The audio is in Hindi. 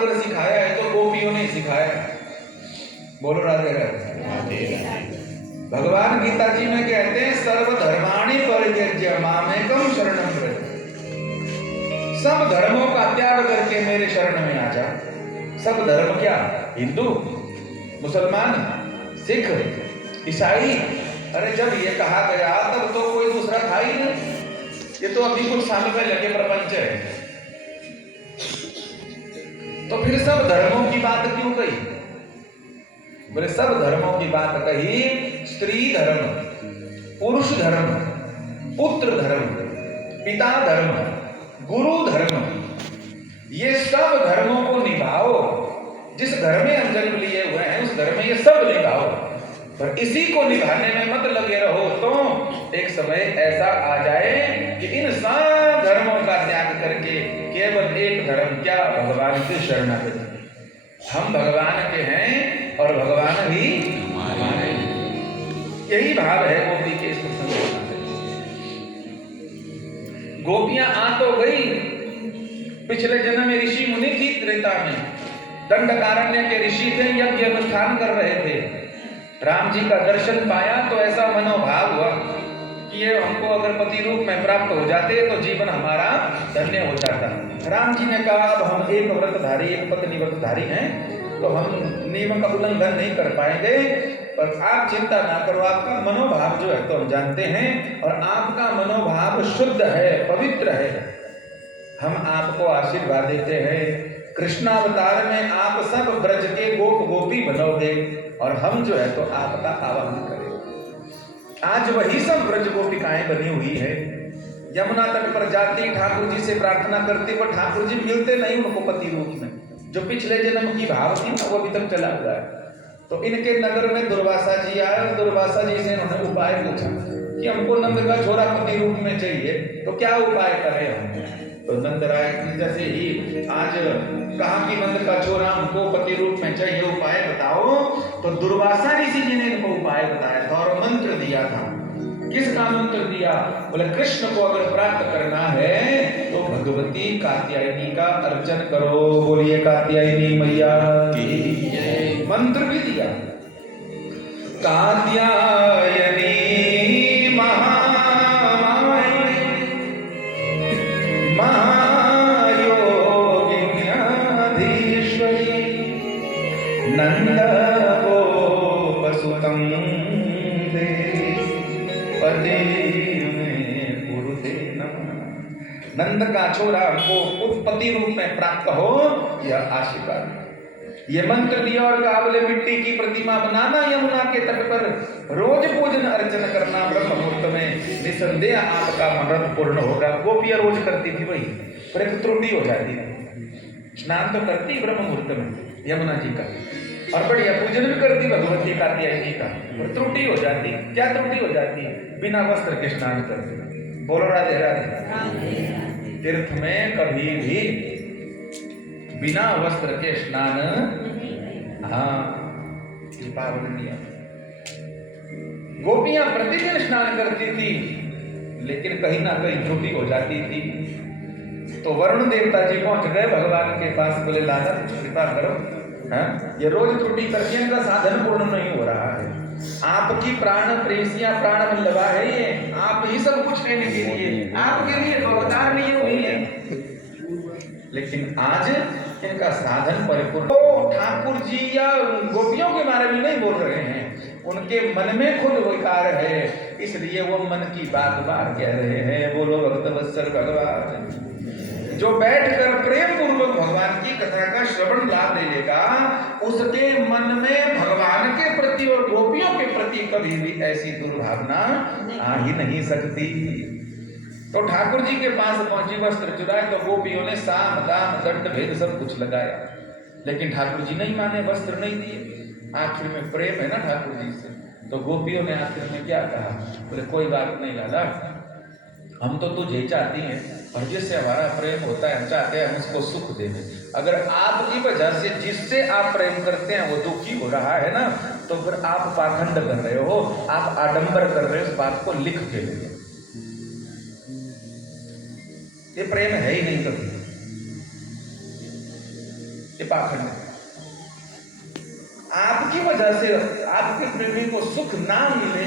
अगर सिखाया है तो गोपियों ने सिखाया। बोलो राधे राधे। भगवान गीता जी में कहते हैं सर्वधर्माणि परित्यज्य मामेकम शरणं व्रज। सब धर्मों का त्याग करके मेरे शरण में आ जा। सब धर्म क्या? हिंदू, मुसलमान, सिख, ईसाई। अरे जब ये कहा गया तब तो कोई दूसरा था ही नहीं। ये तो अभी कुछ साल पहले के प्रपंच है। तो फिर सब धर्मों की बात क्यों कही? बोले सब धर्मों की बात कही, स्त्री धर्म, पुरुष धर्म, पुत्र धर्म, पिता धर्म, गुरु धर्म, ये सब धर्मों को निभाओ। जिस घर में हम जन्म लिए हुए हैं उस घर में ये सब निभाओ, पर इसी को निभाने में मत लगे रहो तो एक समय ऐसा आ जाए कि इन सब धर्मों का त्याग करके केवल एक धर्म क्या, भगवान की शरणागति। हम भगवान के हैं और भगवान भी हमारे। यही भाव है गोपी के इस प्रसंग में। गोपियां आ तो गई, पिछले जन्म में ऋषि मुनि थी त्रेता में, दंडकारण्य के ऋषि थे, यज्ञ अनुष्ठान कर रहे थे। राम जी का दर्शन पाया तो ऐसा मनोभाव हुआ कि ये हमको अगर पति रूप में प्राप्त हो जाते तो जीवन हमारा धन्य हो जाता। राम जी ने कहा अब हम एक व्रतधारी, एक पत्नी व्रतधारी हैं तो हम नियम का उल्लंघन नहीं कर पाएंगे, पर आप चिंता ना करो, आपका मनोभाव जो है तो हम जानते हैं और आपका मनोभाव शुद्ध है, पवित्र है। हम आपको आशीर्वाद देते हैं, कृष्णावतार में आप सब ब्रज के गोप गोपी बनोगे और हम जो है तो आपका आवाहन करें। आज वही सब ब्रज गोपिकाएं बनी हुई है। यमुना तट पर जाती, ठाकुर जी से प्रार्थना करती, पर ठाकुर जी मिलते नहीं उनको पति रूप में। जो पिछले जन्म की भाव थी वो अभी तक चला हुआ है। तो इनके नगर में दुर्वासा जी आए और दुर्वासा जी से उन्होंने उपाय पूछा कि हमको नंद का छोरा पति रूप में चाहिए, तो क्या उपाय करें हम? तो नंद राय जैसे ही आज कहा कि नंद का छोरा हमको पति रूप में चाहिए, उपाय बताओ। तो दुर्वासा ऋषि जी ने इनको उपाय बताया था और मंत्र दिया था। किसका मंत्र दिया? बोले कृष्ण को अगर प्राप्त करना है तो भगवती कात्यायनी का अर्चन करो। बोलिए कात्यायनी मैया की। मंत्र भी दिया, कात्यायनी नंद गोपसुतं दे पति में गुरुते नमः। नंद का छोरा हमको उत्पत्ति रूप में प्राप्त हो, यह आशीर्वाद। ये मंत्र दिया और कहा बोले मिट्टी की प्रतिमा बनाना, यमुना के तट पर रोज पूजन अर्चन करना ब्रह्म मुहूर्त में, निसंदेह आपका मनोरथ पूर्ण होगा। गोपियां रोज करती थी वही, पर एक त्रुटि हो जाती है। स्नान तो करती ब्रह्म मुहूर्त में यमुना जी का और बढ़िया पूजन भी करती भगवती कात्यायनी का, और त्रुटि हो जाती। क्या त्रुटि हो जाती? बिना वस्त्र के स्नान करते। बोलो राधे राधे। तीर्थ में कभी भी बिना वस्त्र के स्नान, हाँ, पावन नियम। गोपियां प्रतिदिन स्नान करती थी, लेकिन कहीं ना कहीं त्रुटि हो जाती थी। तो वरुण देवता जी पहुंच गए भगवान के पास, बोले लाला कृपा करो, हाँ, ये रोज त्रुटि करके इनका साधन पूर्ण नहीं हो रहा है। आपकी प्राण प्रेसियां प्राण वल्लभा है, ये आप ही सब कुछ लेने के लिए, आपके लिए अवतार लिए हुई है, लेकिन आज इनका साधन परिपूर्ण। तो ठाकुर जी या गोपियों के बारे में नहीं बोल रहे हैं, उनके मन में खुद विकार है, इसलिए वो मन की बात बार कह रहे हैं। बोलो भक्त वत्सल भगवान। जो बैठकर प्रेम पूर्वक भगवान की कथा का श्रवण लाभ ले लेगा, उसके मन में भगवान के प्रति और गोपियों के प्रति कभी भी ऐसी दुर्भावना आ ही नहीं सकती। तो ठाकुर जी के पास पहुंची, वस्त्र चुराए, तो गोपियों ने साम दाम दंड भेद सब कुछ लगाया, लेकिन ठाकुर जी नहीं माने, वस्त्र नहीं दिए। आखिर में प्रेम है ना ठाकुर जी से, तो गोपियों ने आखिर में क्या कहा? बोले कोई बात नहीं लाला, हम तो तुझे चाहती हैं और जिससे हमारा प्रेम होता है हम चाहते हैं हम उसको सुख दें। अगर आपकी वजह से जिससे आप प्रेम करते हैं वो दुखी हो रहा है ना, तो फिर आप पाखंड कर रहे हो, आप आडंबर कर रहे हो, इस बात को लिख के ले लो। ये प्रेम है ही नहीं कभी। ये पाखंड है। आपकी वजह से आपके प्रेमी को सुख ना मिले